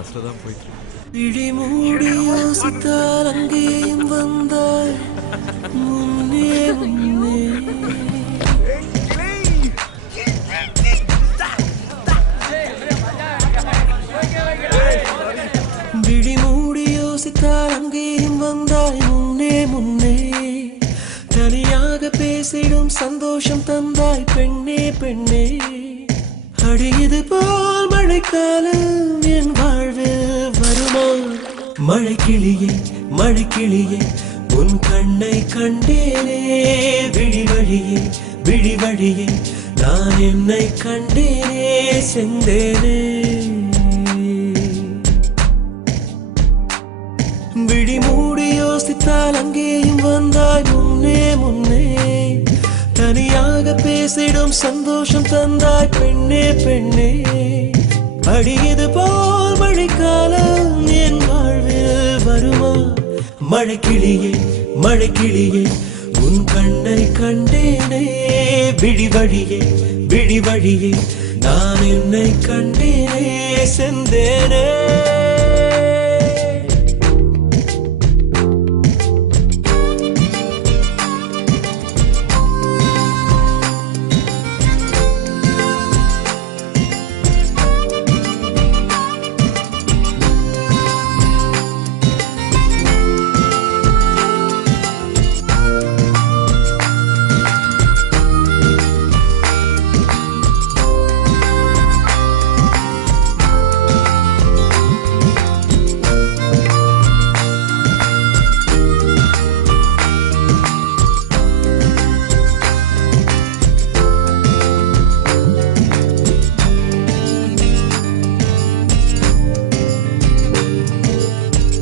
ஃபர்ஸ்ட்ல தான் போயிட்டு இருக்கு. விழி மூடி யோசித்தால் அங்கேயும் வந்தாய் முன்னே முன்னே. விழி மூடி யோசித்தால் அங்கேயும் வந்தாய் முன்னே முன்னே. தனியாக பேசிடும் சந்தோஷம் தந்தாய் பெண்ணே பெண்ணே. அடியது போல் மழைக்காலம் என் வாழ்வில் வருமா? மழைக்கிளியே மழைக்கிளியே உன் கண்ணை கண்டேனே. விழி வழியே விழி வழியே நான் என்னை கண்டேனே செந்தேனே. விழி மூடி யோசித்தால் அங்கேயும் வந்தாய் முன்னே முன்னே. தனியாக பேசிடும் சந்தோஷம் தந்தாய் பெண்ணே பெண்ணே. அடியது போல் மழைக்காலம் என் வாழ்வில் வருமா? மழைக்கிளியே மழைக்கிளியே உன் கண்ணை கண்டேனே. விழி வழியே விழி வழியே நான் என்னை கண்டேனே செந்தேனே.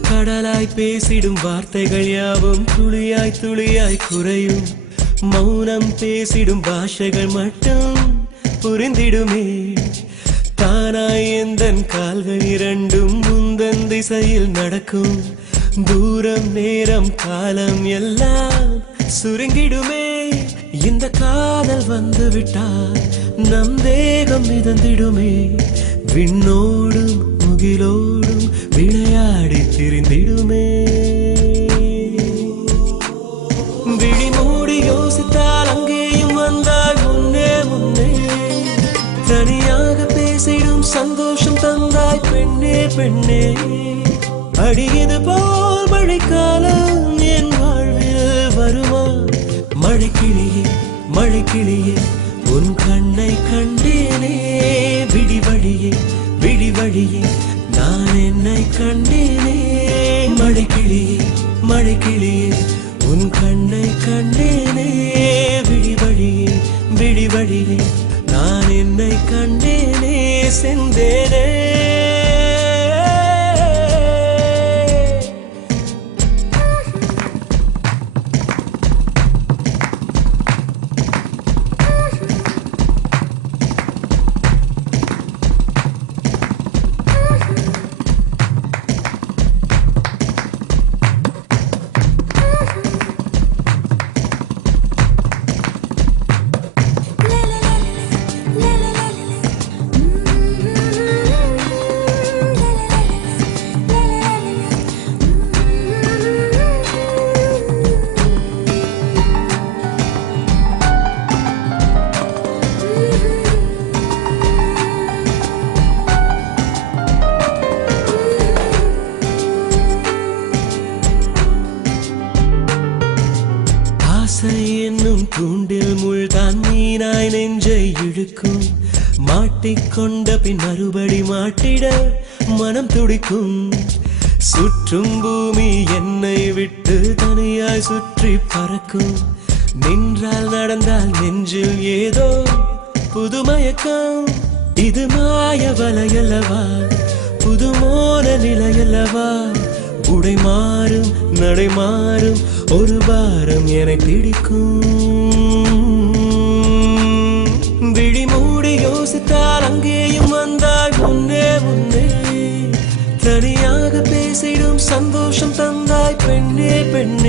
கடலாய் பேசிடும் வார்த்தைகள் யாவும் துளியாய் துளியாய் குறையும். மௌனம் பேசிடும் பாஷைகள் மட்டும் புரிந்திடுமே. தானாய் எந்தன் கால்கள் இரண்டும் முந்தன் திசையில் நடக்கும். தூரம் நேரம் காலம் எல்லாம் சுருங்கிடுமே. இந்த காதல் வந்து விட்டால் நம் தேகம் மிதந்திடுமே. விண்ணோடும் முகிலோடும் விளையாடி திரிந்திடுமே. விழி மூடி யோசித்தால் அங்கேயும் வந்தாய் முன்னே முன்னே. தனியாக பேசிடும் சந்தோஷம் தந்தாய் பெண்ணே பெண்ணே. அடியது போல் மழைக்காலம் என் வாழ்வில் வருமா? மழைக்கிளியே மழைக்கிளியே உன் கண்ணை கண்டேனே. விழி வழியே விழி வழியே நான் என்னை கண்டேனே. மழைக்கிளியே மழைக்கிளியே உன் கண்ணை கண்டேனே. விழி வழியே விழி வழியே நான் என்னை கண்டேனே செந்தேனே. என்னும் தூண்டில் முள்தான் மீனாய் நெஞ்சை இழுக்கும். மாட்டிக்கொண்ட பின் மறுபடி மாட்டிட மனம் துடிக்கும். சுற்றும் பூமி என்னை விட்டு தனியாய் சுற்றி பறக்கும். நின்றால் நடந்தால் நெஞ்சில் ஏதோ புதுமயக்கம். இது மாய வலையல்லவா? புதுமோன நிலையல்லவா? உடை மாறும் நடை மாறும் ஒரு பாரம் என பிடிக்கும். விழி மூடி யோசித்தால் அங்கேயும் வந்தாய் முன்னே முன்னே. தனியாக பேசிடும் சந்தோஷம் தந்தாய் பெண்ணே பெண்ணே.